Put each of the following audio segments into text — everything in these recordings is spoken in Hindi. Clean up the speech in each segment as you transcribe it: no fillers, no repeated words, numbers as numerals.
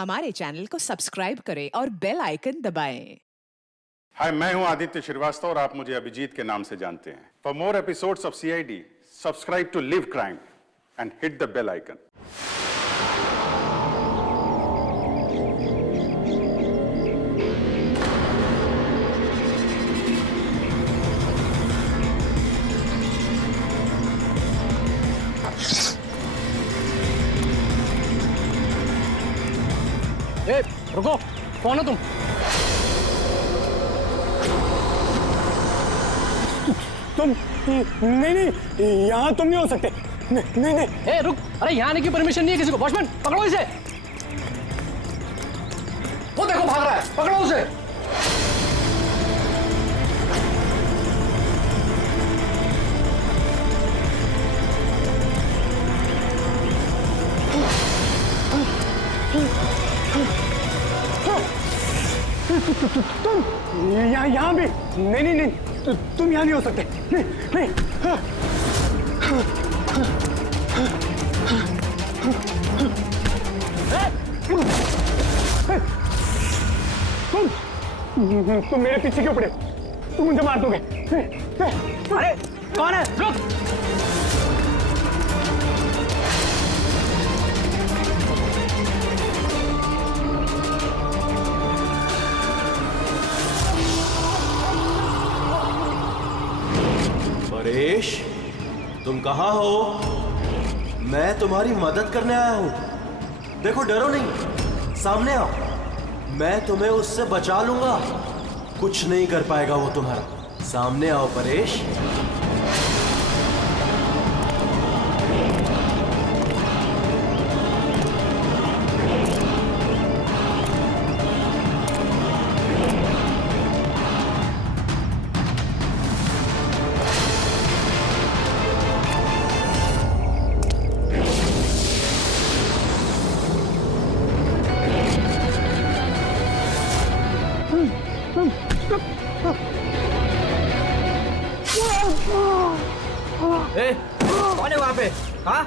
हमारे चैनल को सब्सक्राइब करें और बेल आइकन दबाएं। हाय, मैं हूं आदित्य श्रीवास्तव और आप मुझे अभिजीत के नाम से जानते हैं। For more episodes of CID, subscribe to live crime and hit the bell icon. ए, रुको, कौन हो तुम? तुम नहीं, यहाँ तुम नहीं हो सकते। नहीं। ए, रुक! अरे यहाँ आने की परमिशन नहीं है किसी को। वॉचमैन, पकड़ो इसे। वो देखो भाग रहा है, पकड़ो उसे। तुम यहाँ भी नहीं, तुम यहाँ नहीं हो सकते। नहीं। तुम मेरे पीछे क्यों पड़े? तुम मुझे मार दोगे। अरे कौन है? रुक! परेश, तुम कहाँ हो? मैं तुम्हारी मदद करने आया हूं। देखो, डरो नहीं, सामने आओ। मैं तुम्हें उससे बचा लूंगा। कुछ नहीं कर पाएगा वो तुम्हारा। सामने आओ परेश। ए, कौन है वहां पे? हाँ?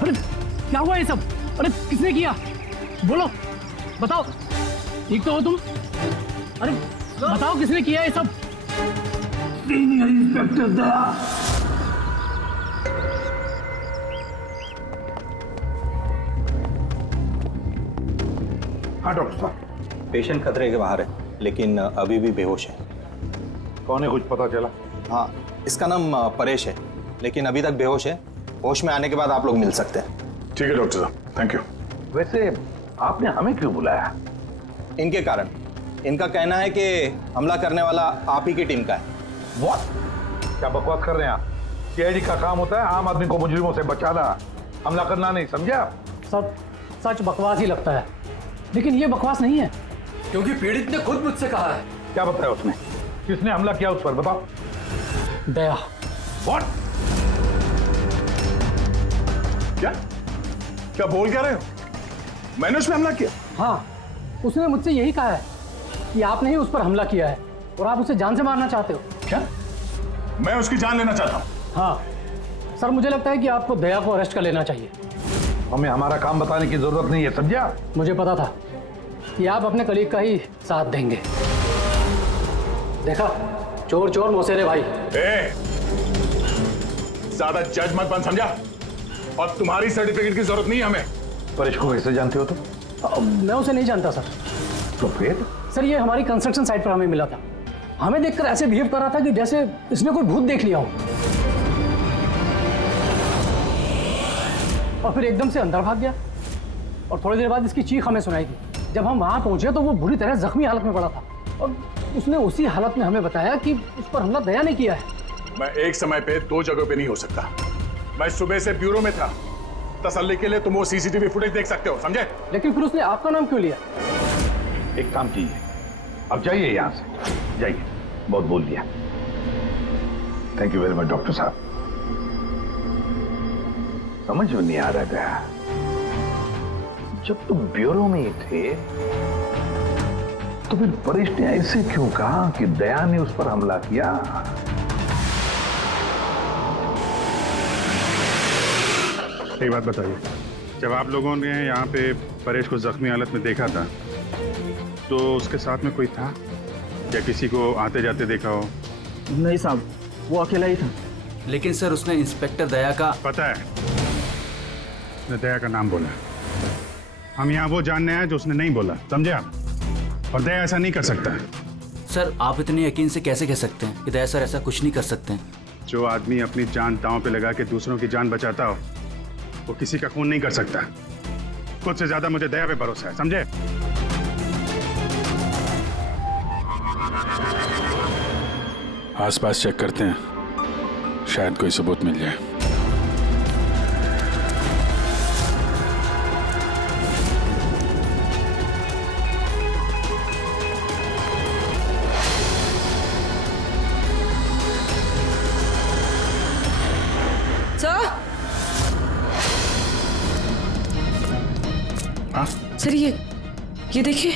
अरे क्या हुआ ये सब? अरे किसने किया? बोलो, बताओ। ठीक तो हो तुम? अरे बताओ, किसने किया ये सब? इंस्पेक्टर दया। हाँ डॉक्टर साहब, पेशेंट खतरे के बाहर है, लेकिन अभी भी बेहोश है। कौन है, कुछ पता चला? हाँ, इसका नाम परेश है, लेकिन अभी तक बेहोश है। होश में आने के बाद आप लोग मिल सकते हैं। ठीक है डॉक्टर साहब, थैंक यू। वैसे आपने हमें क्यों बुलाया? इनके कारण। इनका कहना है कि हमला करने वाला आप ही की टीम का है। What? क्या बकवास कर रहे हैं आप? सीआईडी का काम होता है आम आदमी को मुजरिमों से बचाना, हमला करना नहीं, समझा? सब सच बकवास ही लगता है, लेकिन ये बकवास नहीं है, क्योंकि पीड़ित ने खुद मुझसे कहा है। क्या बताया उसने? किसने हमला किया उस पर, बताओ। दया। What? क्या बोल क्या रहे हो? मैंने उस पर हमला किया? हाँ, उसने मुझसे यही कहा है कि आपने ही उस पर हमला किया है और आप उसे जान से मारना चाहते हो। क्या? मैं उसकी जान लेना चाहता हूँ? हाँ सर, मुझे लगता है कि आपको दया को अरेस्ट कर लेना चाहिए। हमें हमारा काम बताने की जरूरत नहीं है, समझा? मुझे पता था कि आप अपने कलीग का ही साथ देंगे। देखा, चोर चोर मौसेरे भाई। ज्यादा जज मत बन, समझा? और तुम्हारी सर्टिफिकेट की जरूरत नहीं है हमें। परेश को कैसे जानते हो तुम? मैं उसे नहीं जानता सर। तो फिर? सर, ये हमारी कंस्ट्रक्शन साइट पर हमें मिला था। हमें देखकर ऐसे बिहेव कर रहा था कि जैसे इसने कोई भूत देख लिया हो, और फिर एकदम से अंदर भाग गया। और थोड़ी देर बाद इसकी चीख हमें सुनाई दी। जब हम वहां पहुंचे तो वो बुरी तरह जख्मी हालत में पड़ा था, और उसने उसी हालत में हमें बताया कि उस पर हमला दया ने किया है। मैं एक समय पे दो जगह पे नहीं हो सकता। मैं सुबह से ब्यूरो में था। तसल्ली के लिए तुम वो सीसीटीवी फुटेज देख सकते हो, समझे? लेकिन फिर उसने आपका नाम क्यों लिया? एक काम कीजिए, अब जाइए यहाँ से, जाइए। बहुत बोल दिया। Thank you very much doctor साहब। समझ में नहीं आ रहा था, जब तुम ब्यूरो में ही थे तो फिर परेश ने ऐसे क्यों कहा कि दया ने उस पर हमला किया? एक बात बताइए, जब आप लोगों ने यहाँ पे परेश को जख्मी हालत में देखा था तो उसके साथ में कोई था या किसी को आते जाते देखा हो? नहीं साहब, वो अकेला ही था। लेकिन सर उसने इंस्पेक्टर दया का पता है, उसने दया का नाम बोला। हम यहाँ वो जानने आए जो उसने नहीं बोला, समझे आप? और दया ऐसा नहीं कर सकता। सर आप इतने यकीन से कैसे कह सकते हैं कि दया सर ऐसा कुछ नहीं कर सकते हैं? जो आदमी अपनी जान दांव पे लगा के दूसरों की जान बचाता हो वो किसी का खून नहीं कर सकता। खुद से ज्यादा मुझे दया पे भरोसा है, समझे? आसपास चेक करते हैं, शायद कोई सबूत मिल जाए। सर, हाँ? सर ये देखिए।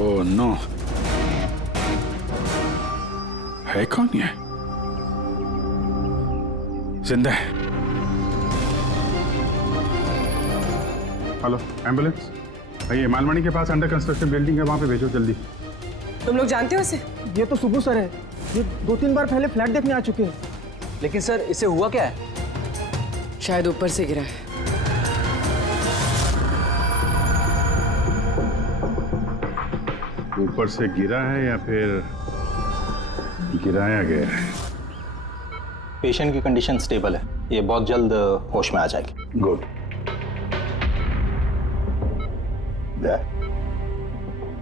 ओह नो, है कौन ये? जिंदा है। हेलो, एम्बुलेंस भैया, मालमणी के पास अंडर कंस्ट्रक्शन बिल्डिंग है, वहां पे भेजो जल्दी। तुम लोग जानते हो इसे? ये तो सुबह सर है, ये 2-3 बार पहले फ्लैट देखने आ चुके हैं। लेकिन सर इसे हुआ क्या है? शायद ऊपर से गिरा है। ऊपर से गिरा है या फिर गिराया गया है? पेशेंट की कंडीशन स्टेबल है, ये बहुत जल्द होश में आ जाएगी। गुड।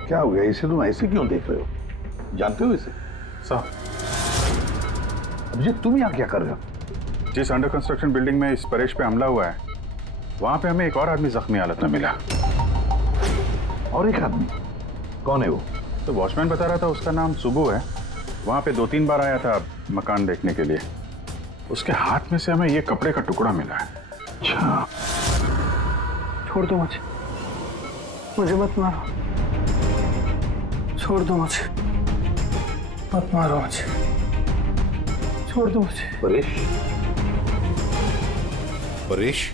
क्या हो गया? इसे तुम ऐसे क्यों देख रहे हो? जानते हो इसे? साहब, अभिजीत तुम यहाँ क्या कर रहे हो? जिस अंडर कंस्ट्रक्शन बिल्डिंग में इस परेश पे हमला हुआ है वहां पे हमें एक और आदमी जख्मी हालत में मिला। और एक आदमी? कौन है वो? तो वॉचमैन बता रहा था उसका नाम सुबू है, वहां पे 2-3 बार आया था मकान देखने के लिए। उसके हाथ में से हमें ये कपड़े का टुकड़ा मिला है। अच्छा, छोड़ दो मुझे मत मारो, छोड़ दो मुझे, मत मारो मुझे, छोड़ दो मुझे। परेश, परेश,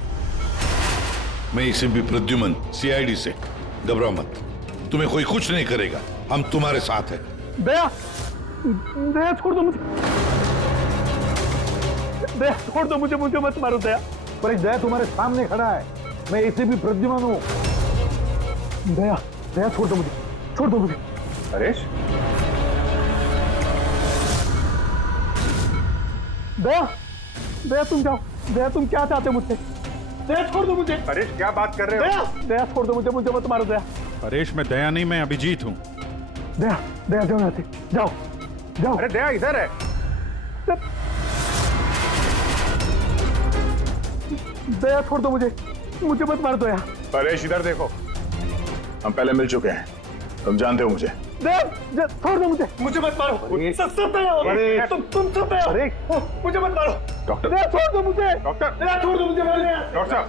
मैं इसे भी प्रद्युमन सीआईडी से, घबराओ मत, तुम्हें कोई कुछ नहीं करेगा, हम तुम्हारे साथ हैं। दया, दया छोड़ दो मुझे, दया छोड़ दो मुझे, मुझे मत मारो दया। परेश दया तुम्हारे सामने खड़ा है, मैं इसे भी प्रद्युमन हूँ। दया, दया छोड़ दो मुझे, छोड़ दो मुझे। परेश, दया, दया तुम जाओ, दया तुम क्या चाहते हो मुझसे? दया छोड़ दो मुझे। परेश क्या बात कर रहे हो? दया, दया छोड़ दो मुझे, मुझे मत मारो दया। परेश मैं दया नहीं, मैं अभिजीत हूँ। दया, दया जाओ यहाँ से, जाओ, जाओ। अरे दया इधर है। दया छोड़ दो मुझे, मुझे मत मार दो दया। परेश इधर देखो, हम पहले मिल चुके हैं, तुम जानते हो मुझे। दया छोड़ दो मुझे, मुझे मत मारो। सब दया हो, तुम सब दया हो, मुझे मत मारो। डॉक्टर, दया छोड़ दो मुझे, डॉक्टर, दया छोड़ दो मुझे। डॉक्टर साहब,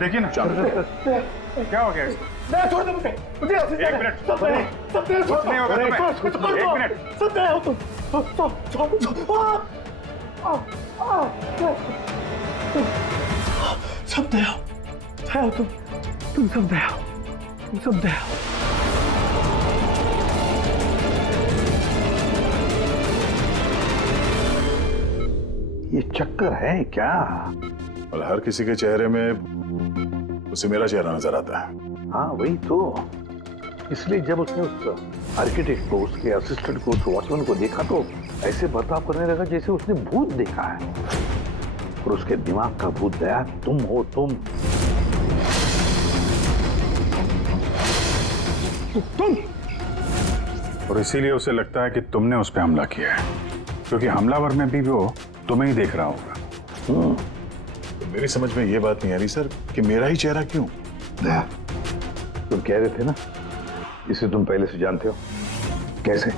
देखिए ना क्या हो गया इसको? दया छोड़ दो मुझे, मुझे एक मिनट, सब दया, सब दया कुछ नहीं होगा तुम्हें। एक मिनट, सब दया हो तुम, सब दया हो, दया हो तुम सब दया हो, तुम सब दया हो। ये चक्कर है क्या? और हर किसी के चेहरे में उसे मेरा चेहरा नजर आता है। हाँ वही तो, इसलिए जब उसने उस आर्किटेक्ट को, उसके असिस्टेंट को, उस वॉचमैन को देखा तो ऐसे बर्ताव करने लगा जैसे उसने भूत देखा है। और उसके दिमाग का भूत दया तुम हो, तुम। और इसीलिए उसे लगता है कि तुमने उस पर हमला किया है, क्योंकि हमलावर में भी वो तुम्हें ही देख रहा होगा। तो मेरी समझ में ये बात नहीं आ रही सर कि मेरा ही चेहरा क्यों? दया, तुम कह रहे थे ना इसे तुम पहले से जानते हो, कैसे?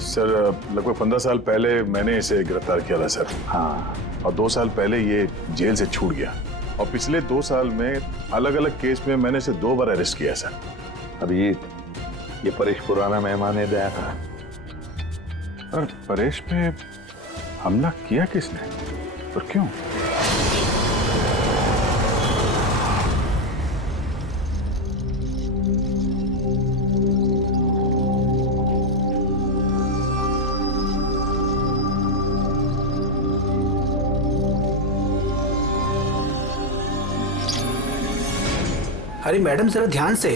सर लगभग 15 साल पहले मैंने इसे गिरफ्तार किया था सर। हाँ, और 2 साल पहले ये जेल से छूट गया। और पिछले 2 साल में अलग अलग केस में मैंने इसे 2 बार अरेस्ट किया सर। अभिजीत, ये परेश पुराना मेहमान है दया था। और परेश पे हमला किया किसने और क्यों? अरे मैडम जरा ध्यान से।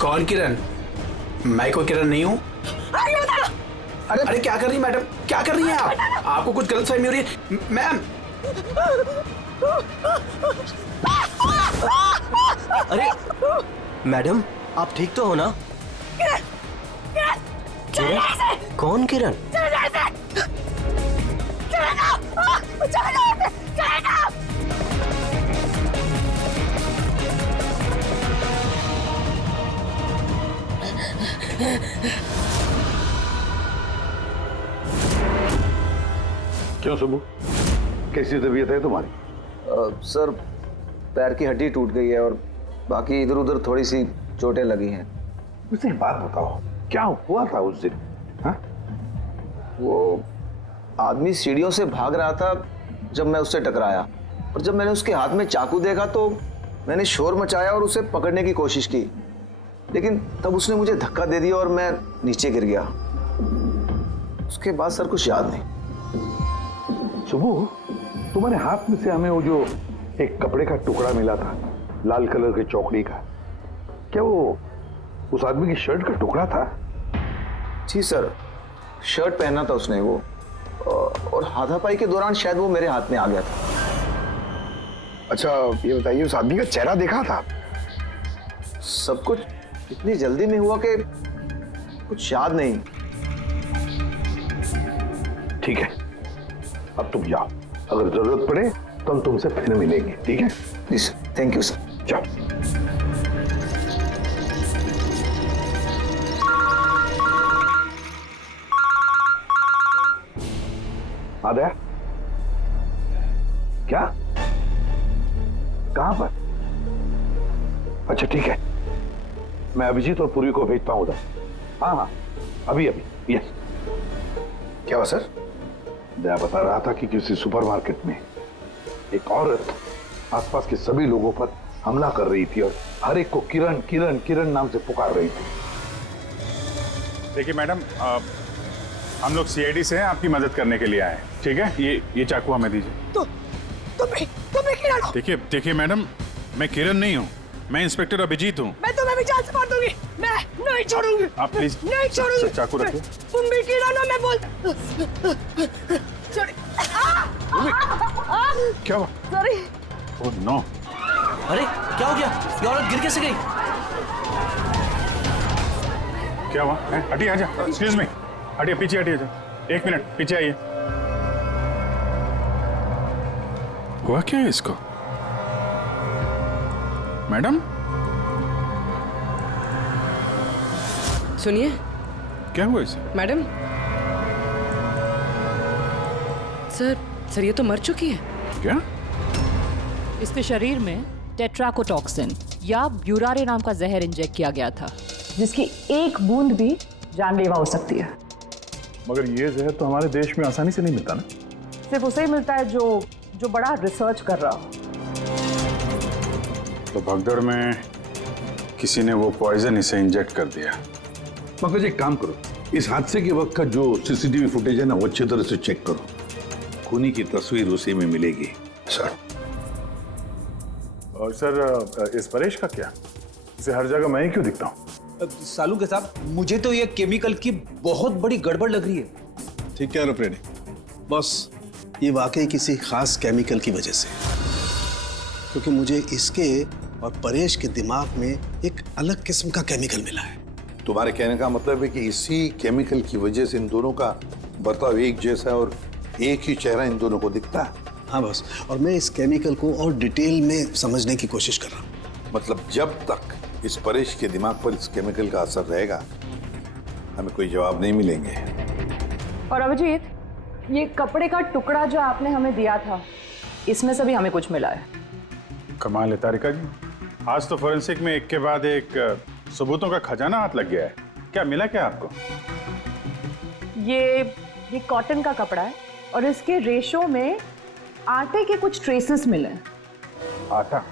कौन किरण? मैं कोई किरण नहीं हूँ। अरे क्या कर रही मैडम, क्या कर रही हैं आप? आपको कुछ गलतफहमी हो रही है मैम। अरे मैडम, आप ठीक तो हो ना? किरण? कौन किरण? क्यों सुबह, कैसी तबीयत है तुम्हारी? सर, पैर की हड्डी टूट गई है और बाकी इधर उधर थोड़ी सी चोटें लगी हैं। मुझे एक बात बताओ, क्या हुआ था उस दिन? हाँ? वो आदमी सीढ़ियों से भाग रहा था जब मैं उससे टकराया, और जब मैंने उसके हाथ में चाकू देखा तो मैंने शोर मचाया और उसे पकड़ने की कोशिश की, लेकिन तब उसने मुझे धक्का दे दिया और मैं नीचे गिर गया। उसके बाद सर कुछ याद नहीं। सुबह, तुम्हारे हाथ में से हमें वो जो एक कपड़े का टुकड़ा मिला था, लाल कलर के चौकड़ी का, क्या वो उस आदमी की शर्ट का टुकड़ा था? जी सर, शर्ट पहना था उसने वो, और हाथापाई के दौरान शायद वो मेरे हाथ में आ गया था। अच्छा ये बताइए, उस आदमी का चेहरा देखा था? सब कुछ इतनी जल्दी में हुआ कि कुछ याद नहीं। ठीक है, अब तुम जाओ, अगर जरूरत पड़े तो हम तुमसे फिर मिलेंगे, ठीक है? जी सर, थैंक यू सर। जाओ। आ गया? क्या? कहां पर? अच्छा ठीक है, मैं अभिजीत और पूरी को भेजता हूं उधर। हाँ हाँ, अभी अभी। यस। क्या हुआ सर? दया बता रहा था कि किसी सुपरमार्केट में एक औरत आसपास के सभी लोगों पर हमला कर रही थी और हर एक को किरण किरण किरण नाम से पुकार रही थी। देखिए मैडम, हम लोग सीआईडी से हैं, आपकी मदद करने के लिए आए हैं, ठीक है? ये चाकू हमें दीजिए। तुम्हें किरण हो? देखिए मैडम, मैं किरण नहीं हूँ, मैं इंस्पेक्टर अभिजीत हूँ। मैं तुम्हें भी जान से मार दूंगी। मैं नहीं छोड़ूंगी। आप प्लीज नहीं छोड़ूंगी। चाकू रखिए। तुम भी किरण हो, मैं बोलता। क्या हुआ? सॉरी। Oh no. अरे क्या हो गया? ये औरत गिर कैसे गई? क्या हुआ? हटिए, आजा। एक्सक्यूज मी, हटिए, पीछे हटिए। 1 मिनट पीछे आइए। हुआ क्या है इसको? मैडम सुनिए। क्या हुआ इसे? मैडम, सर ये तो मर चुकी है। क्या? इसके शरीर में टेट्राकोटॉक्सिन या ब्यूरारे नाम का जहर इंजेक्ट किया गया था, जिसकी एक बूंद भी जानलेवा हो सकती है। मगर ये जहर तो हमारे देश में आसानी से नहीं मिलता ना? सिर्फ उसे ही मिलता है जो बड़ा रिसर्च कर रहा हो। तो भगदड़ में किसी ने वो पॉइजन इसे इंजेक्ट कर दिया। मगर एक काम करो, इस हादसे के वक्त का जो सीसीटीवी फुटेज है ना, वो अच्छी तरह से चेक करो। खूनी की तस्वीर उसी में मिलेगी सर। और सर, इस परेश का क्या? इसे हर जगह मैं ही क्यों दिखता हूँ? सालू के साहब, मुझे तो ये केमिकल की बहुत बड़ी गड़बड़ लग रही है। ठीक कह रहे हो फ्रेडी, बस ये वाकई किसी खास केमिकल की वजह से, क्योंकि मुझे इसके और परेश के दिमाग में एक अलग किस्म का केमिकल मिला है। तुम्हारे कहने का मतलब है कि इसी केमिकल की वजह से इन दोनों का बर्ताव एक जैसा और एक ही चेहरा इन दोनों को दिखता है। हाँ बस, और मैं इस केमिकल को और डिटेल में समझने की कोशिश कर रहा हूँ। मतलब जब तक इस परेश के दिमाग पर इस केमिकल का असर रहेगा, हमें कोई जवाब नहीं मिलेंगे। और अभिजीत, ये कपड़े का टुकड़ा जो आपने हमें दिया था, इसमें से भी हमें कुछ मिला है। कमाल है तारिका जी, आज तो फोरेंसिक में एक के बाद एक सबूतों का खजाना हाथ लग गया है। क्या मिला क्या आपको? ये कॉटन का कपड़ा है और इसके रेशों में आटे के कुछ ट्रेसेस मिले हैं। आटा?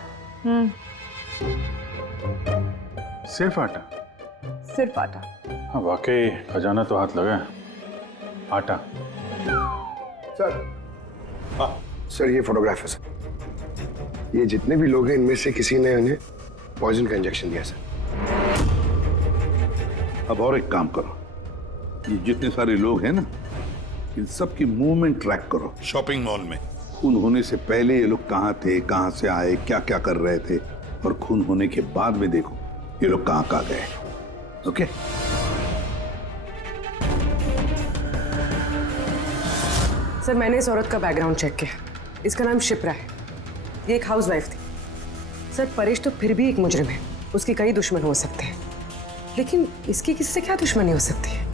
सिर्फ आटा? सिर्फ आटा। हाँ वाकई खजाना तो हाथ लगा है। आटा। सर ये फोटोग्राफ है सर। ये जितने भी लोग हैं इनमें से किसी ने उन्हें पॉइजन का इंजेक्शन दिया सर। अब और एक काम करो, ये जितने सारे लोग हैं ना, इन सब की मूवमेंट ट्रैक करो। शॉपिंग मॉल में खून होने से पहले ये लोग कहाँ थे, कहाँ से आए, क्या क्या कर रहे थे, और खून होने के बाद में देखो ये लोग कहाँ कहाँ गए। ओके? सर मैंने इस औरत का बैकग्राउंड चेक किया। इसका नाम शिप्रा है। ये एक हाउसवाइफ थी। सर परेश तो फिर भी एक मुजरिम है, उसके कई दुश्मन हो सकते हैं, लेकिन इसकी किससे क्या दुश्मनी हो सकती है?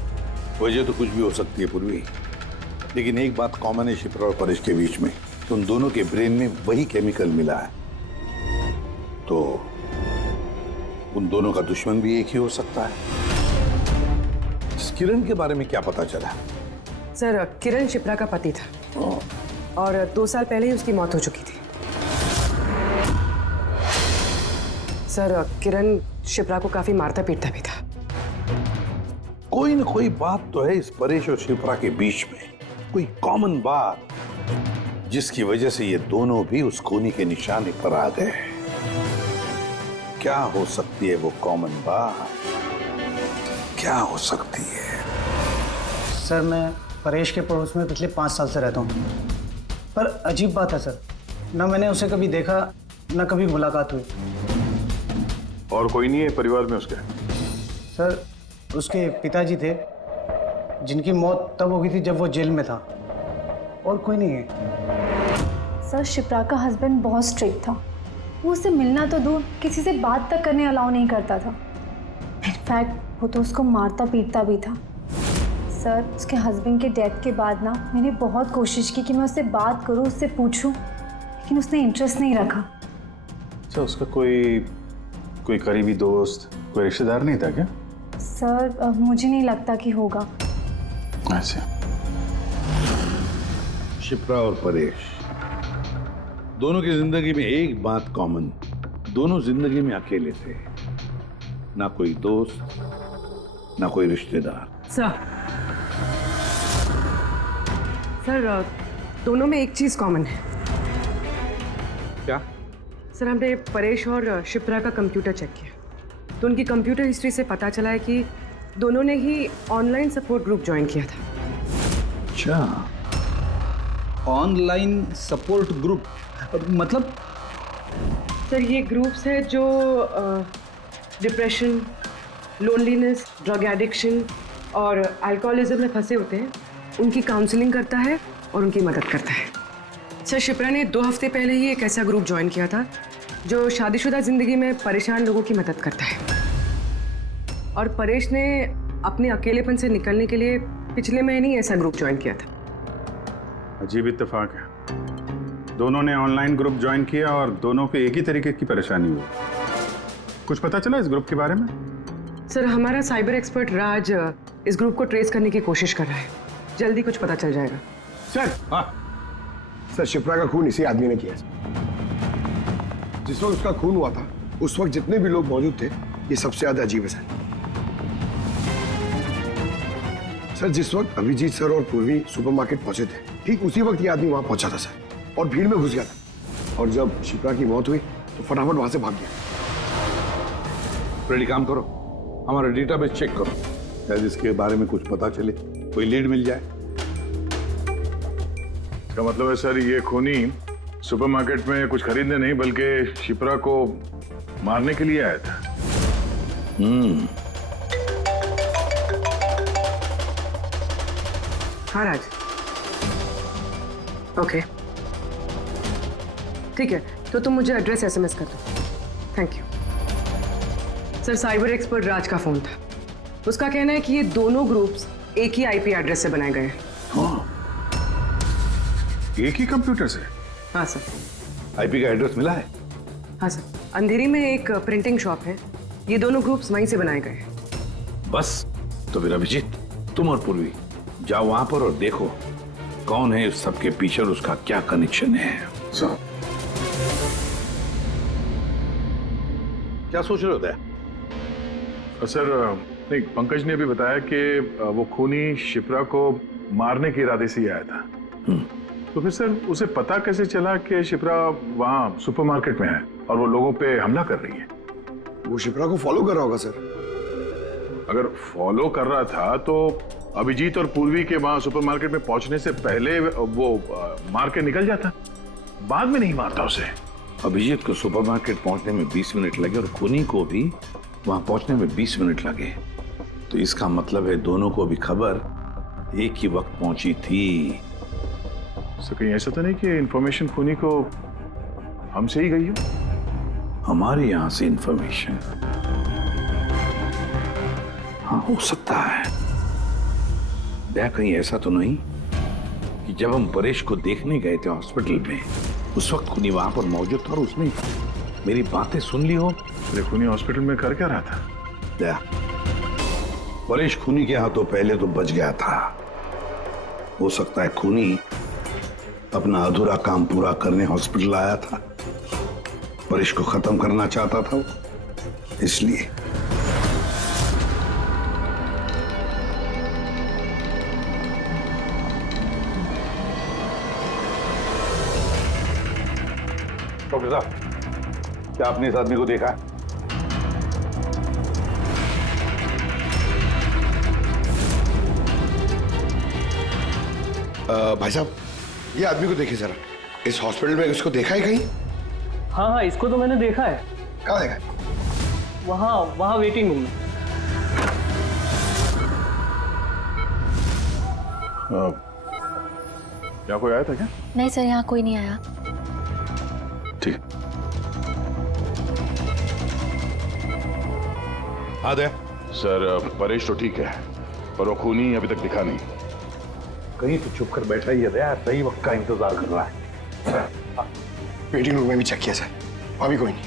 वजह तो कुछ भी हो सकती है पूर्वी, लेकिन एक बात कॉमन है शिप्रा और परेश के बीच में, तो उन दोनों के ब्रेन में वही केमिकल मिला है। तो उन दोनों का दुश्मन भी एक ही हो सकता है। इस किरण के बारे में क्या पता चला? सर किरण शिप्रा का पति था और 2 साल पहले ही उसकी मौत हो चुकी थी। सर किरण शिप्रा को काफी मारता पीटता भी था। कोई ना कोई बात तो है इस परेश और शिप्रा के बीच में, कोई कॉमन बात, जिसकी वजह से ये दोनों भी उस खूनी के निशाने पर आ गए। क्या हो सकती है वो कॉमन बात? क्या हो सकती है? सर मैं परेश के पड़ोस में पिछले 5 साल से रहता हूँ, पर अजीब बात है सर, ना मैंने उसे कभी देखा ना कभी मुलाकात हुई। और कोई नहीं है परिवार में उसके? सर उसके पिताजी थे, जिनकी मौत तब हो गई थी जब वो जेल में था, और कोई नहीं है। सर शिप्रा का हस्बैंड बहुत स्ट्रिक्ट था। वो उससे मिलना तो दूर, किसी से बात तक करने अलाउ नहीं करता था। इनफैक्ट वो तो उसको मारता पीटता भी था। सर उसके हस्बैंड के डेथ के बाद ना मैंने बहुत कोशिश की कि मैं उससे बात करूं, उससे पूछूं, लेकिन उसने इंटरेस्ट नहीं रखा। अच्छा, उसका कोई करीबी दोस्त, कोई रिश्तेदार नहीं था क्या? सर मुझे नहीं लगता कि होगा। अच्छा। शिप्रा और परेश दोनों की जिंदगी में एक बात कॉमन, दोनों जिंदगी में अकेले थे, ना कोई दोस्त ना कोई रिश्तेदार। सर दोनों में एक चीज कॉमन है। क्या? सर हमने परेश और शिप्रा का कंप्यूटर चेक किया, तो उनकी कंप्यूटर हिस्ट्री से पता चला है कि दोनों ने ही ऑनलाइन सपोर्ट ग्रुप ज्वाइन किया था। अच्छा, ऑनलाइन सपोर्ट ग्रुप मतलब? सर ये ग्रुप्स है जो डिप्रेशन, लोनलीनेस, ड्रग एडिक्शन और अल्कोहलिज्म में फंसे होते हैं, उनकी काउंसलिंग करता है और उनकी मदद करता है। सर शिप्रा ने 2 हफ्ते पहले ही एक ऐसा ग्रुप ज्वाइन किया था जो शादीशुदा जिंदगी में परेशान लोगों की मदद करता है, और परेश ने अपने अकेलेपन से निकलने के लिए पिछले महीने ही ऐसा ग्रुप ज्वाइन किया था। अजीब इत्तेफाक है, दोनों ने ऑनलाइन ग्रुप ज्वाइन किया और दोनों को एक ही तरीके की परेशानी हुई। कुछ पता चला इस ग्रुप के बारे में? सर हमारा साइबर एक्सपर्ट राज इस ग्रुप को ट्रेस करने की कोशिश कर रहा है, जल्दी कुछ पता चल जाएगा। सर शिप्रा का खून इसी आदमी ने किया। जिस वक्त उसका खून हुआ था उस वक्त जितने भी लोग मौजूद थे, ये सबसे ज्यादा अजीब है सर। जिस वक्त अभिजीत सर और पूर्वी सुपरमार्केट पहुंचे थे, ठीक उसी वक्त ये आदमी वहां पहुंचा था सर, और भीड़ में घुस गया था, और जब शिप्रा की मौत हुई तो फटाफट वहां से भाग गया। रेडी, काम करो, हमारा डेटाबेस चेक करो, शायद इसके बारे में कुछ पता चले, कोई लीड मिल जाए। इसका मतलब है सर ये खूनी सुपरमार्केट में कुछ खरीदने नहीं बल्कि शिप्रा को मारने के लिए आया था। हाँ राज, ओके ठीक है, तो तुम मुझे एड्रेस SMS कर दो। Thank you. Sir cyber expert Raj का फोन था, उसका कहना है कि ये दोनों ग्रुप्स एक ही IP एड्रेस से बनाए गए हैं। एक ही कंप्यूटर से? हाँ सर। आईपी का एड्रेस मिला है? हाँ सर, अंधेरी में एक प्रिंटिंग शॉप है, ये दोनों ग्रुप्स वहीं से बनाए गए हैं। बस तो फिर अभिजीत, तुम और पूर्वी जाओ वहां पर और देखो कौन है इस सबके पीछे और उसका क्या कनेक्शन है। क्या सोच रहे होते हैं? सर नहीं, पंकज ने भी बताया कि वो खूनी शिप्रा को मारने के इरादे से ही आया था। तो फिर सर उसे पता कैसे चला कि शिप्रा वहाँ सुपरमार्केट में है और वो लोगों पे हमला कर रही है? वो शिप्रा को फॉलो कर रहा होगा सर। अगर फॉलो कर रहा था तो अभिजीत और पूर्वी के वहाँ सुपरमार्केट में पहुंचने से पहले वो मार के निकल जाता, बाद में नहीं मारता उसे। अभिजीत को सुपरमार्केट पहुंचने में 20 मिनट लगे और खूनी को भी वहां पहुंचने में 20 मिनट लगे, तो इसका मतलब है दोनों को भी खबर एक ही वक्त पहुंची थी। सर कहीं ऐसा तो नहीं कि इंफॉर्मेशन खूनी को हमसे ही गई हो? हमारे यहां से इंफॉर्मेशन? हाँ, हो सकता है। क्या कहीं ऐसा तो नहीं कि जब हम परेश को देखने गए थे हॉस्पिटल में, उस वक्त खूनी वहां पर मौजूद था और उसने मेरी बातें सुन ली हो? अरे खूनी हॉस्पिटल में कर क्या रहा था? क्या परेश खूनी के हाथों पहले तो बच गया था। हो सकता है खूनी अपना अधूरा काम पूरा करने हॉस्पिटल आया था, परेश को खत्म करना चाहता था वो, इसलिए। डॉक्टर साहब, क्या आपने इस आदमी को देखा है? भाई साहब, ये आदमी को देखिए जरा। इस हॉस्पिटल में इसको देखा है कहीं? हाँ हाँ, इसको तो मैंने देखा है। कहाँ देखा है? वहाँ वेटिंग रूम में। क्या कोई आया था क्या? नहीं सर, यहाँ कोई नहीं आया। ठीक। हाँ दे सर, परेश तो ठीक है पर वो खूनी अभी तक दिखा नहीं। कहीं तो छुप कर बैठा ही है यार, सही वक्त का इंतजार कर रहा है। वेटिंग रूम में भी चेक किया सर, वहां भी कोई नहीं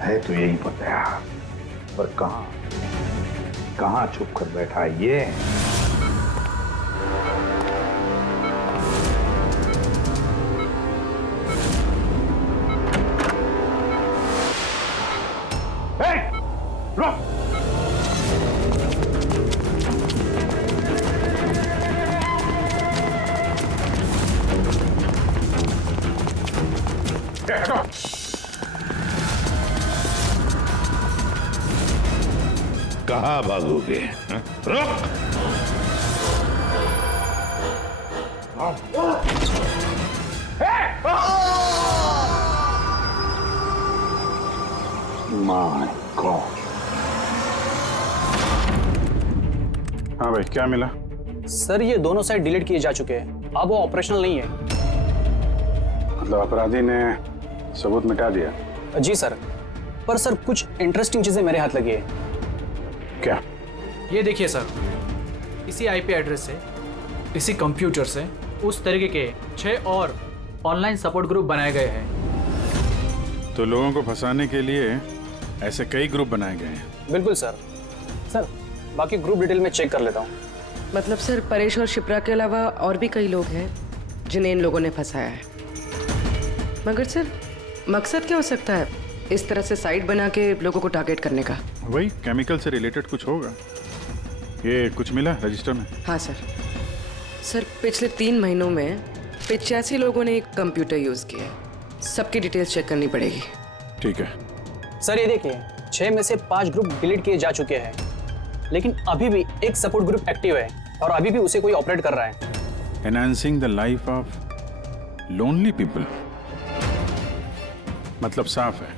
है। तो यही पता है, पर कहाँ छुप कर बैठा है ये? कहाँ भागोगे? रुक! My God! हाँ भाई, क्या मिला? सर ये दोनों साइड डिलीट किए जा चुके हैं, अब वो ऑपरेशनल नहीं है। मतलब अपराधी ने सबूत मिटा दिया? जी सर, पर सर कुछ इंटरेस्टिंग चीजें मेरे हाथ लगी है। क्या? ये देखिए सर, इसी आईपी एड्रेस से, इसी कंप्यूटर से उस तरीके के 6 और ऑनलाइन सपोर्ट ग्रुप बनाए गए हैं। तो लोगों को फंसाने के लिए ऐसे कई ग्रुप बनाए गए हैं? बिल्कुल सर। सर बाकी ग्रुप डिटेल में चेक कर लेता हूँ। मतलब सर, परेश और शिप्रा के अलावा और भी कई लोग हैं जिन्हें इन लोगों ने फंसाया है। मगर सर मकसद क्या हो सकता है इस तरह से साइट बना के लोगों को टारगेट करने का? वही केमिकल से रिलेटेड कुछ होगा। ये कुछ मिला रजिस्टर में? हाँ सर। सर पिछले 3 महीनों में 85 लोगों ने एक कंप्यूटर यूज किया है। सबकी डिटेल्स चेक करनी पड़ेगी। ठीक है सर। ये देखिए, 6 में से 5 ग्रुप डिलीट किए जा चुके हैं, लेकिन अभी भी एक सपोर्ट ग्रुप एक्टिव है और अभी भी उसे कोई ऑपरेट कर रहा है। Enhancing the life of lonely people, मतलब साफ है,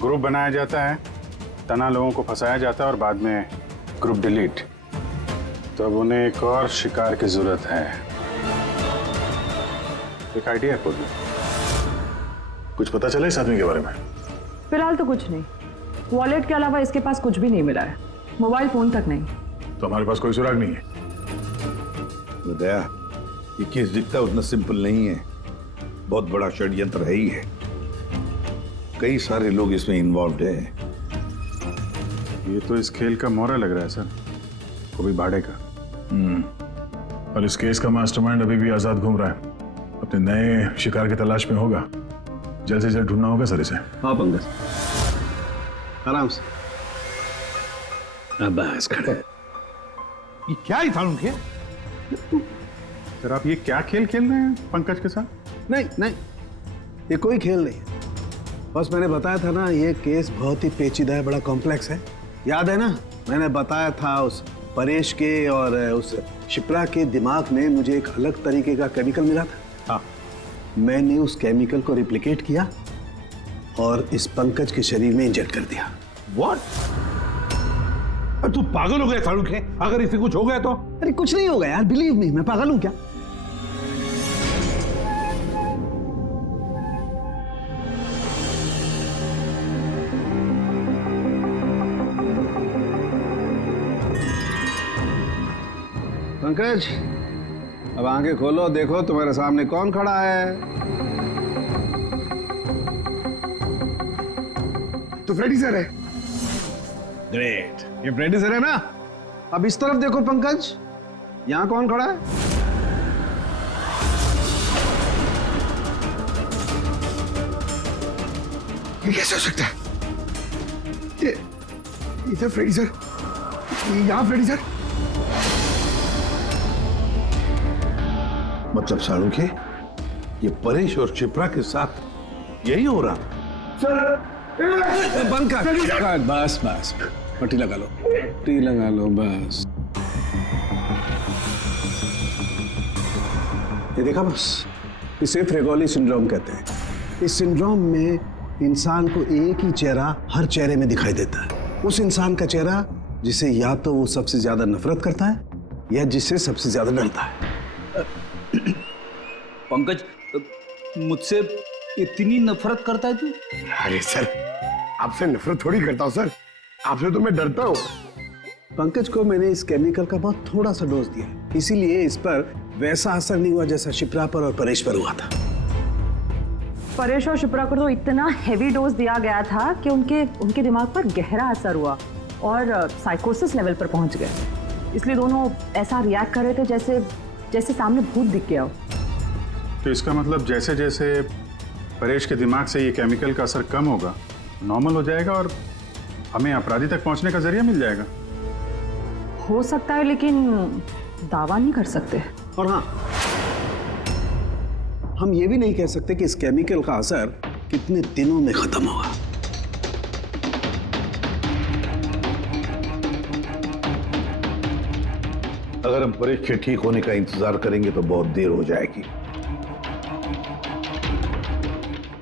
ग्रुप बनाया जाता है, तना लोगों को फंसाया जाता है और बाद में ग्रुप डिलीट। तो अब उन्हें एक और शिकार की जरूरत है। एक आइडिया है कोई? कुछ पता चला इस आदमी के बारे में? फिलहाल तो कुछ नहीं। वॉलेट के अलावा इसके पास कुछ भी नहीं मिला है, मोबाइल फोन तक नहीं। तो हमारे पास कोई सुराग नहीं है। दया, ये केस दिखता उतना सिंपल नहीं है, बहुत बड़ा षड्यंत्र है ही है। कई सारे लोग इसमें इन्वॉल्व हैं। ये तो इस खेल का मोहरा लग रहा है सर, वो भी भाड़े का। और इस केस का मास्टरमाइंड अभी भी आजाद घूम रहा है, अपने नए शिकार की तलाश में होगा। जल्द से जल्द ढूंढना होगा सर इसे। हाँ पंकज, आराम से। बस खड़े। ये क्या ही था उनके? सर आप ये क्या खेल खेल रहे हैं पंकज के साथ? नहीं, ये कोई खेल नहीं है। बस मैंने बताया था ना, ये केस बहुत ही पेचीदा है, बड़ा कॉम्प्लेक्स है। याद है ना, मैंने बताया था उस परेश के और उस शिप्रा के दिमाग में मुझे एक अलग तरीके का केमिकल मिला था। हाँ, मैंने उस केमिकल को रिप्लिकेट किया और इस पंकज के शरीर में इंजेक्ट कर दिया। What? तू पागल हो गया फारूक है? अगर इसे कुछ हो गया तो? अरे कुछ नहीं होगा यार, बिलीव मी, मैं पागल हूं क्या? पंकज, अब आंखें खोलो, देखो तुम्हारे सामने कौन खड़ा है। तो फ्रेडी सर है। ग्रेट, ये फ्रेडी सर है ना। अब इस तरफ देखो पंकज, यहां कौन खड़ा है? ये कैसे हो सकता है? ये इधर फ्रेडी सर, यहाँ फ्रेडी सर। मतलब सारू के ये परेश और शिप्रा के साथ यही हो रहा? पंकज, बस पट्टी लगा लो, बस। ये देखा बस, इसे फ्रेगोली सिंड्रोम कहते हैं। इस सिंड्रोम में इंसान को एक ही चेहरा हर चेहरे में दिखाई देता है। उस इंसान का चेहरा जिसे या तो वो सबसे ज्यादा नफरत करता है या जिससे सबसे ज्यादा डरता है। पंकज, मुझसे इतनी नफरत करता है तू? अरे सर, आपसे नफरत थोड़ी करता हूँ सर, आपसे तो मैं डरता हूँ। पंकज को मैंने इस केमिकल का बहुत थोड़ा सा डोज दिया, इसीलिए इस पर वैसा असर नहीं हुआ जैसा शिप्रा पर और परेश पर हुआ था। परेश और शिप्रा को तो इतना हेवी डोज दिया गया था कि उनके दिमाग पर गहरा असर हुआ और साइकोसिस लेवल पर पहुंच गए। इसलिए दोनों ऐसा रिएक्ट कर रहे थे जैसे सामने भूत दिख गया हो। तो इसका मतलब जैसे जैसे परेश के दिमाग से ये केमिकल का असर कम होगा, नॉर्मल हो जाएगा और हमें अपराधी तक पहुंचने का जरिया मिल जाएगा। हो सकता है, लेकिन दावा नहीं कर सकते। और हाँ, हम ये भी नहीं कह सकते कि इस केमिकल का असर कितने दिनों में खत्म होगा। अगर हम परेश के ठीक होने का इंतजार करेंगे तो बहुत देर हो जाएगी।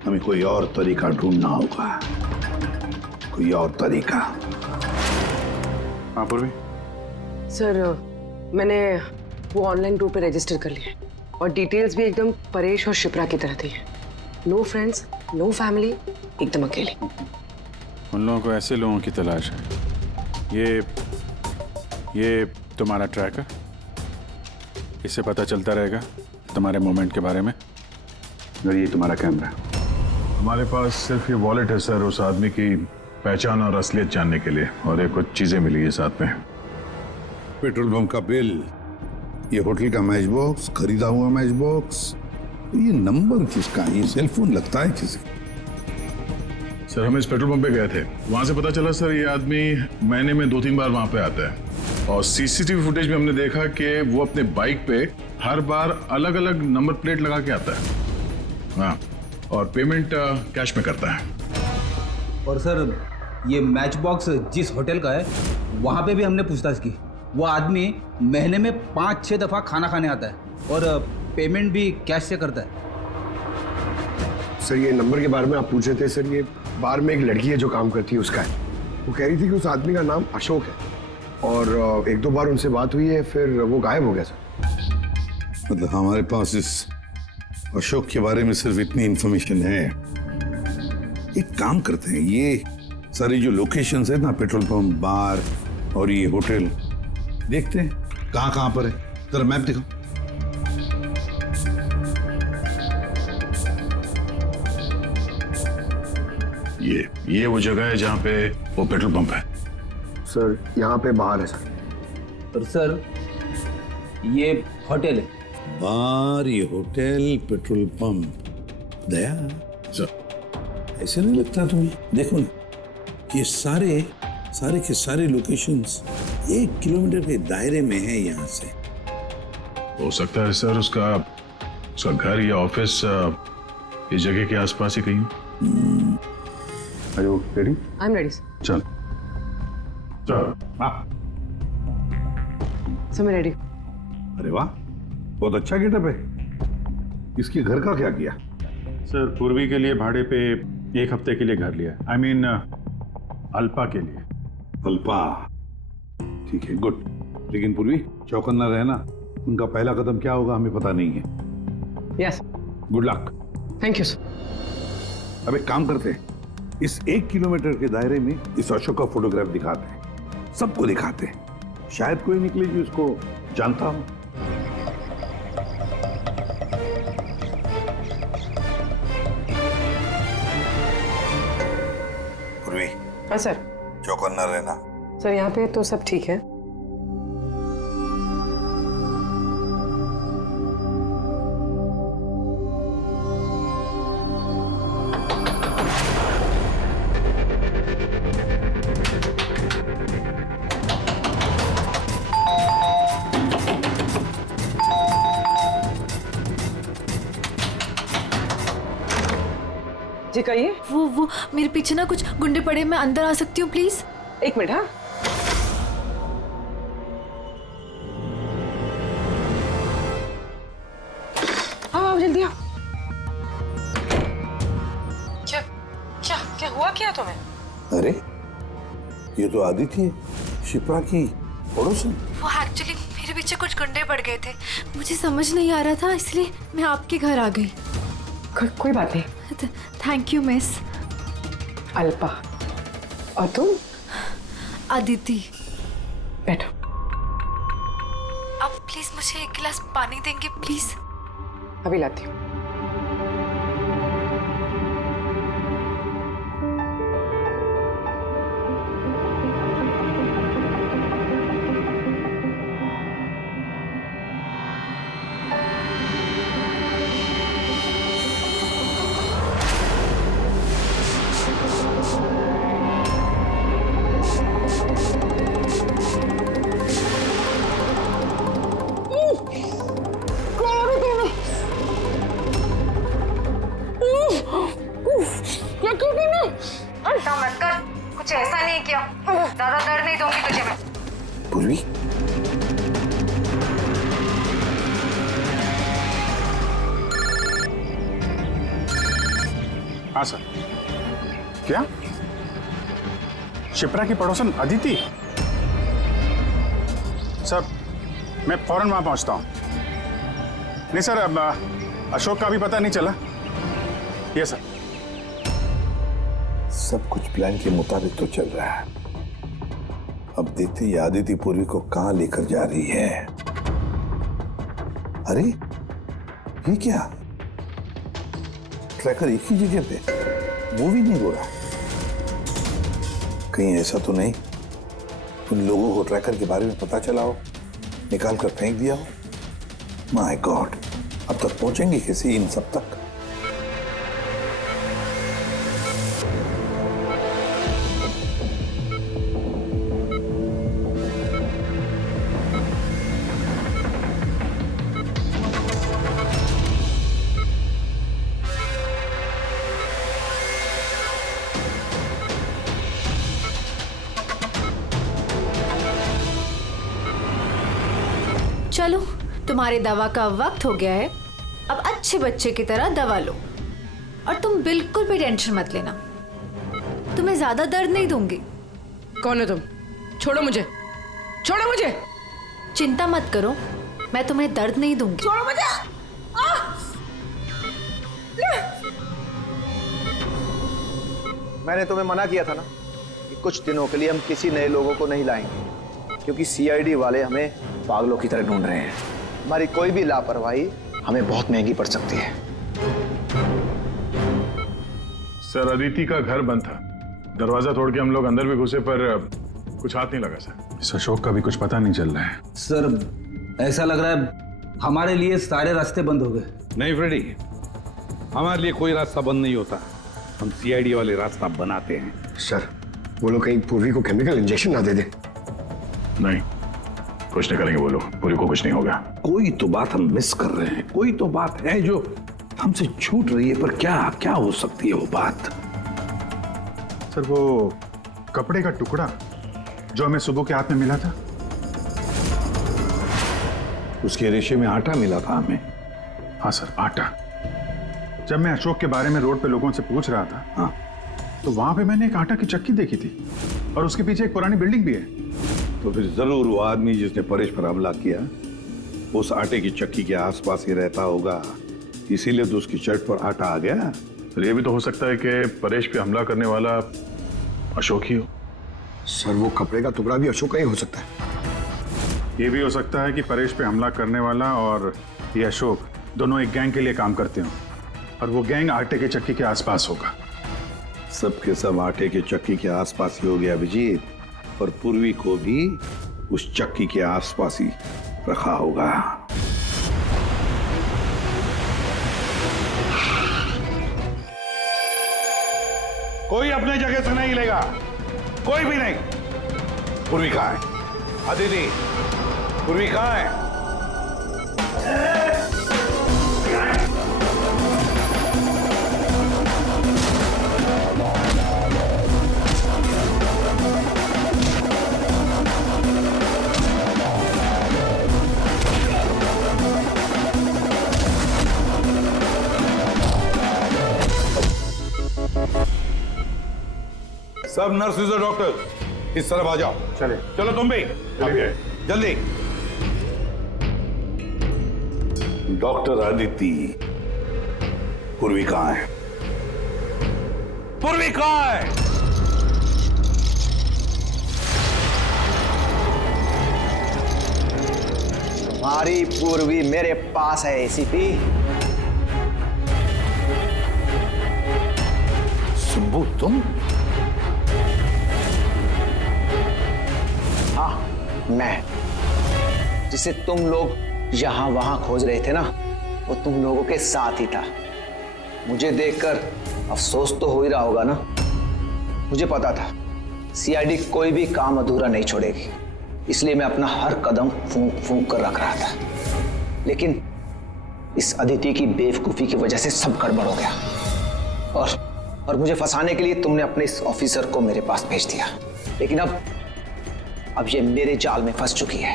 हमें कोई और तरीका ढूंढना होगा, कोई और तरीका। हाँ पूर्वी। सर, मैंने वो ऑनलाइन ग्रुप पे रजिस्टर कर लिया और डिटेल्स भी एकदम परेश और शिप्रा की तरह थी। नो फ्रेंड्स, नो फैमिली, एकदम अकेले। उन लोगों को ऐसे लोगों की तलाश है। ये तुम्हारा ट्रैक है, इससे पता चलता रहेगा तुम्हारे मोमेंट के बारे में। और ये तुम्हारा कैमरा। हमारे पास सिर्फ ये वॉलेट है सर, उस आदमी की पहचान और असलियत जानने के लिए, और एक कुछ चीजें मिली है साथ में। पेट्रोल पंप का बिल, ये होटल का मैच बॉक्स, खरीदा हुआ मैच बॉक्स, ये नंबर किसका है? ये सेलफोन लगता है किसी? सर हम इस पेट्रोल पंप पे गए थे, वहां से पता चला सर ये आदमी महीने में 2-3 बार वहां पे आता है, और सीसीटीवी फुटेज में हमने देखा कि वो अपने बाइक पे हर बार अलग अलग नंबर प्लेट लगा के आता है। हाँ, और पेमेंट कैश में करता है। और सर, ये मैच बॉक्स जिस होटल का है वहाँ पे भी हमने पूछताछ की। वो आदमी महीने में 5-6 दफ़ा खाना खाने आता है और पेमेंट भी कैश से करता है। सर ये नंबर के बारे में आप पूछ रहे थे सर, ये बार में एक लड़की है जो काम करती है, उसका है। वो कह रही थी कि उस आदमी का नाम अशोक है और 1-2 बार उनसे बात हुई है, फिर वो गायब हो गया सर। मतलब हमारे पास इस अशोक के बारे में सिर्फ इतनी इंफॉर्मेशन है। एक काम करते हैं, ये सारी जो लोकेशंस है ना, पेट्रोल पंप, बार और ये होटल, देखते हैं कहाँ पर है। जरा मैप दिखाओ। ये वो जगह है जहाँ पे वो पेट्रोल पंप है। सर यहाँ पे बाहर है सर। और सर ये होटल है। बार, ये होटल, पेट्रोल पंप। दया सर ऐसे नहीं लगता तुम्हें? देखो ना कि सारे के सारे लोकेशंस 1 किलोमीटर के दायरे में है यहाँ से। हो सकता है सर उसका घर या ऑफिस इस जगह के आसपास ही कहीं। Are you ready? I'm ready. चल चल। सर मैं रेडी। अरे वाह, बहुत अच्छा गेटअप है। इसके घर का क्या किया? सर पूर्वी के लिए भाड़े पे 1 हफ्ते के लिए घर लिया। I mean, अल्पा के लिए। अल्पा, ठीक है, गुड। लेकिन पूर्वी चौकन्ना रहना, उनका पहला कदम क्या होगा हमें पता नहीं है। Yes. Good luck. Thank you sir. अब एक काम करते हैं, इस 1 किलोमीटर के दायरे में इस अशोक का फोटोग्राफ दिखाते हैं, सबको दिखाते हैं। शायद कोई निकले जो इसको जानता हो। पूर्वी। हाँ सर। चौकन्ना रहना। सर यहाँ पे तो सब ठीक है। जी कहिए। वो मेरे पीछे ना कुछ गुंडे पड़े, मैं अंदर आ सकती हूँ प्लीज? 1 मिनट। हाँ हाँ जल्दी आओ। क्या क्या क्या हुआ क्या तुम्हें? अरे ये तो आदित्य है, शिप्रा की पड़ोसन। वो एक्चुअली मेरे पीछे कुछ गुंडे पड़ गए थे, मुझे समझ नहीं आ रहा था, इसलिए मैं आपके घर आ गई। कोई बात नहीं। Thank you miss. अल्पा। और तुम? अदिति। बैठो। अब प्लीज मुझे 1 गिलास पानी देंगे प्लीज? अभी लाती हूँ। कुछ ऐसा नहीं किया, ज्यादा दर्द नहीं दूंगी तुझे मैं। पूर्वी, हाँ सर। क्या शिप्रा की पड़ोसन अदिति? सर मैं फौरन वहां पहुंचता हूं। नहीं सर, अब अशोक का भी पता नहीं चला। ये सर। सब कुछ प्लान के मुताबिक तो चल रहा है। अब देखते हैं आदिति पूर्वी को कहां लेकर जा रही है। अरे ये क्या, ट्रैकर एक ही जगह पे मूवी नहीं हो रहा? कहीं ऐसा तो नहीं उन लोगों को ट्रैकर के बारे में पता चला हो, निकाल कर फेंक दिया हो? माय गॉड, अब तक पहुंचेंगे कैसे इन सब तक? चलो, तुम्हारे दवा का वक्त हो गया है। अब अच्छे बच्चे की तरह दवा लो और तुम बिल्कुल भी टेंशन मत लेना, तुम्हें ज्यादा दर्द नहीं दूंगी। कौन हो तुम? छोड़ो मुझे, छोड़ो मुझे। चिंता मत करो, मैं तुम्हें दर्द नहीं दूंगी। छोड़ो मुझे। मैंने तुम्हें मना किया था ना कि कुछ दिनों के लिए हम किसी नए लोगों को नहीं लाएंगे, क्योंकि सीआईडी वाले हमें पागलों की तरह ढूंढ रहे हैं। हमारी कोई भी लापरवाही हमें बहुत महंगी पड़ सकती है। सर अदिति का घर बंद था, दरवाजा तोड़ के हम लोग अंदर भी घुसे पर कुछ हाथ नहीं लगा सर। इस अशोक का भी कुछ पता नहीं चल रहा है। सर ऐसा लग रहा है हमारे लिए सारे रास्ते बंद हो गए। नहीं फ्रेडी, हमारे लिए कोई रास्ता बंद नहीं होता, हम सीआईडी वाले रास्ता बनाते हैं। सर वो लोग कहीं पूर्वी को केमिकल इंजेक्शन ना दे दे। नहीं, कुछ नहीं करेंगे वो लोग, पूरी को कुछ नहीं होगा। कोई तो बात हम मिस कर रहे हैं, कोई तो बात है जो हमसे छूट रही है, पर क्या क्या हो सकती है वो बात? सर वो कपड़े का टुकड़ा जो हमें सुबह के हाथ में मिला था, उसके रेशे में आटा मिला था हमें। हाँ सर, आटा। जब मैं अशोक के बारे में रोड पे लोगों से पूछ रहा था, हाँ, तो वहां पे मैंने एक आटा की चक्की देखी थी और उसके पीछे एक पुरानी बिल्डिंग भी है। तो फिर जरूर वो आदमी जिसने परेश पर हमला किया उस आटे की चक्की के आसपास ही रहता होगा, इसीलिए तो उसकी शर्ट पर आटा आ गया। तो ये भी तो हो सकता है कि परेश पे हमला करने वाला अशोक ही हो। सर वो कपड़े का टुकड़ा भी अशोक का ही हो सकता है। ये भी हो सकता है कि परेश पे हमला करने वाला और ये अशोक दोनों एक गैंग के लिए काम करते हो और वो गैंग आटे के चक्की के आसपास होगा। सबके सब आटे के चक्की के आसपास ही हो गया अभिजीत, और पूर्वी को भी उस चक्की के आसपास ही रखा होगा। कोई अपने जगह से नहीं लेगा, कोई भी नहीं। पूर्वी कहाँ है? अदिति, पूर्वी कहाँ है? सब नर्सेज और डॉक्टर इस तरफ आ जाओ। चले चलो तुम भी जल्दी। डॉक्टर अदिति, पूर्वी कहाँ है? पूर्वी कहाँ है? तुम्हारी पूर्वी मेरे पास है एसीपी। सुंबू तुम? हाँ मैं, जिसे तुम लोग यहां वहां खोज रहे थे ना, वो तुम लोगों के साथ ही था। मुझे देखकर अफसोस तो हो ही रहा होगा ना। मुझे पता था सीआईडी कोई भी काम अधूरा नहीं छोड़ेगी, इसलिए मैं अपना हर कदम फूंक फूंक कर रख रहा था। लेकिन इस अदिति की बेवकूफी की वजह से सब गड़बड़ हो गया और मुझे फंसाने के लिए तुमने अपने इस ऑफिसर को मेरे पास भेज दिया। लेकिन अब ये मेरे जाल में फंस चुकी है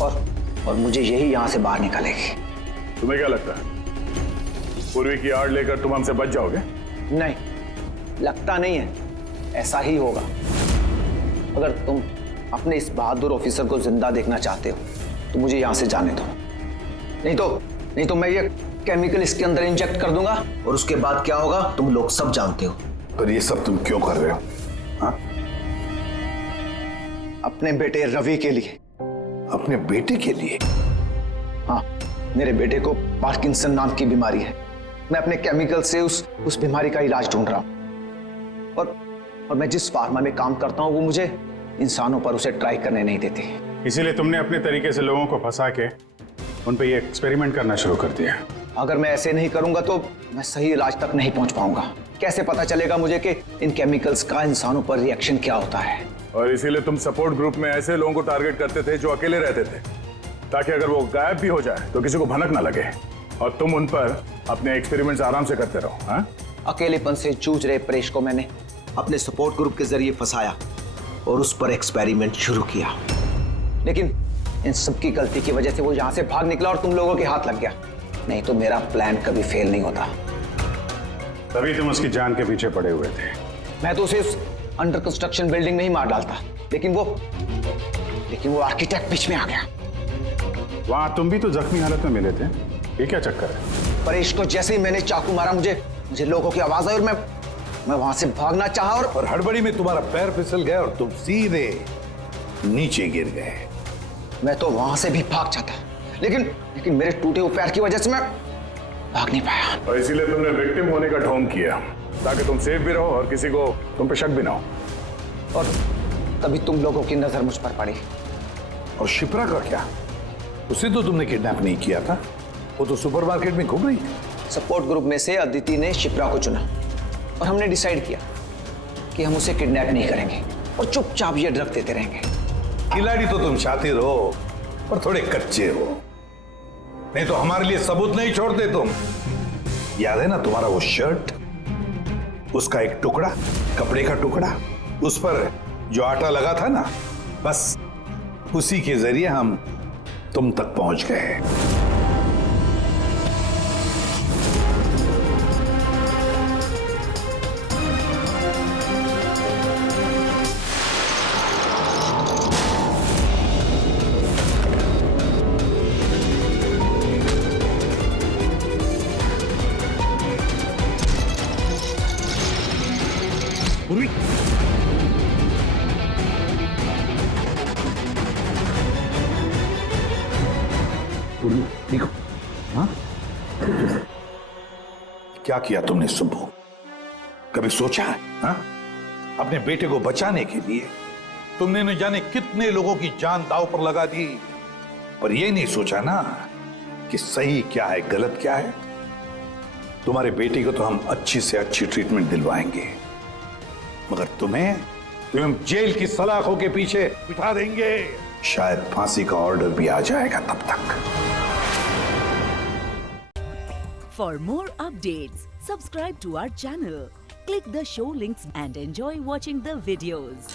और मुझे यही यहां से बाहर निकालेगी। तुम्हें क्या लगता है पूर्वी की आड़ लेकर तुम हमसे बच जाओगे? नहीं, लगता नहीं है, ऐसा ही होगा। अगर तुम अपने इस बहादुर ऑफिसर को जिंदा देखना चाहते हो तो मुझे यहां से जाने दो, नहीं तो मैं ये केमिकल इसके अंदर इंजेक्ट कर दूंगा और उसके बाद क्या होगा तुम लोग सब जानते हो। पर ये सब तुम क्यों कर रहे हो? हाँ? अपने बेटे रवि के लिए। अपने बेटे के लिए? हाँ, मेरे बेटे को पार्किंसन नाम की बीमारी है। मैं अपने केमिकल से उस बीमारी का इलाज ढूंढ रहा हूं और मैं जिस फार्मा में काम करता हूं वो मुझे इंसानों पर उसे ट्राई करने नहीं देती। इसीलिए तुमने अपने तरीके से लोगों को फंसा के उन पे ये एक्सपेरिमेंट करना शुरू कर दिया। अगर मैं ऐसे नहीं करूंगा तो मैं सही इलाज तक नहीं पहुंच पाऊंगा। कैसे पता चलेगा मुझे कि इन केमिकल्स का इंसानों पर रिएक्शन क्या होता है? और इसीलिए तुम सपोर्ट ग्रुप में ऐसे लोगों को टारगेट करते थे जो अकेले रहते थे, ताकि अगर वो गायब भी हो जाए तो किसी को भनक ना लगे और तुम उन पर अपने एक्सपेरिमेंट्स आराम से करते रहो। हाँ? अकेलेपन से जूझ रहे परेश को मैंने अपने सपोर्ट ग्रुप के जरिए फंसाया और उस पर एक्सपेरिमेंट शुरू किया। लेकिन इन सबकी गलती की वजह से वो यहां से भाग निकला और तुम लोगों के हाथ लग गया। नहीं तो मेरा प्लान कभी फेल नहीं होता। तभी तुम उसकी जान के पीछे पड़े हुए थे। मैं तो उसे उस अंडर कंस्ट्रक्शन बिल्डिंग में ही मार डालता, लेकिन वो आर्किटेक्ट बीच में आ गया। वहां तुम भी तो जख्मी हालत में मिले थे, ये क्या चक्कर है? परेश को जैसे ही मैंने चाकू मारा मुझे लोगों की आवाज आई और मैं वहां से भागना चाहा और हड़बड़ी में तुम्हारा पैर फिसल गया और तुम सीधे नीचे गिर गए। मैं तो वहां से भी भाग जाता, लेकिन मेरे टूटे हुए पैर की वजह से मैं भाग नहीं पाया। और इसीलिए तुमने विक्टिम होने का ढोंग किया। ताकि तुम सेफ भी रहो और किसी को तुम पे शक भी ना हो। और तभी तुम लोगों की नजर मुझ पर पड़ी। और शिप्रा का क्या? उसे तो तुमने किडनैप नहीं किया था, वो तो सुपरमार्केट में घूम रही थी। सपोर्ट ग्रुप में से अदिति ने शिप्रा को चुना और हमने डिसाइड किया कि हम उसे किडनैप नहीं करेंगे और चुपचाप ये ड्रग देते रहेंगे। खिलाड़ी तो तुम शातिर हो और थोड़े कच्चे हो, नहीं तो हमारे लिए सबूत नहीं छोड़ते तुम। याद है ना तुम्हारा वो शर्ट, उसका एक टुकड़ा, कपड़े का टुकड़ा, उस पर जो आटा लगा था ना, बस उसी के जरिए हम तुम तक पहुंच गए। देखो, हाँ? क्या किया तुमने सुब्बू? कभी सोचा है? हाँ? अपने बेटे को बचाने के लिए तुमने न जाने कितने लोगों की जान दांव पर लगा दी, पर यह नहीं सोचा ना कि सही क्या है, गलत क्या है। तुम्हारे बेटे को तो हम अच्छी से अच्छी ट्रीटमेंट दिलवाएंगे, मगर तुम्हें जेल की सलाखों के पीछे बिठा देंगे। शायद फांसी का ऑर्डर भी आ जाएगा तब तक। For more updates, subscribe to our channel, click the show links and enjoy watching the videos.